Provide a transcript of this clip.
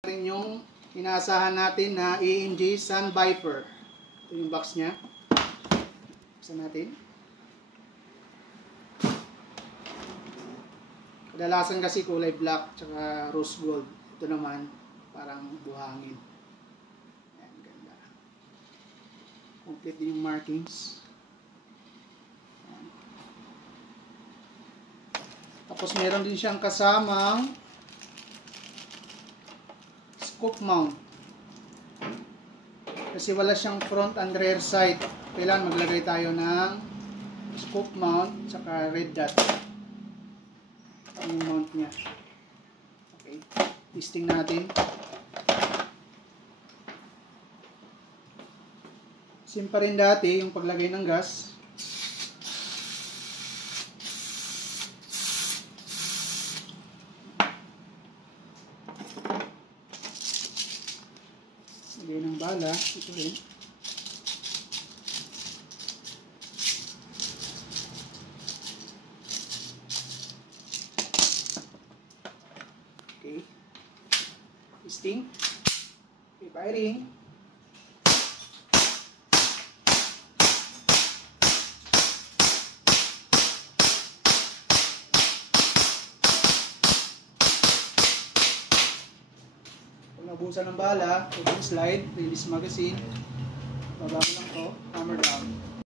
rin yung inaasahan natin na AMG Sun Viper. Ito yung box niya. Buksan natin. Kadalasan kasi kulay black tsaka rose gold. Ito naman parang buhangin. Ayan, ganda. Complete din yung markings. Ayan. Tapos meron din siyang kasamang scoop mount. Kasi wala siyang front and rear sight. Kailangan maglagay tayo ng scoop mount tsaka red dot. Yung mount niya. Okay. Testing natin. Same pa rin dati yung paglagay ng gas. Lagay ng bala. Ito rin. Okay. Testing. Okay, firing. Kung nabusan ng bala, ito yung slide, release magazine. Baba ko lang to, hammer down.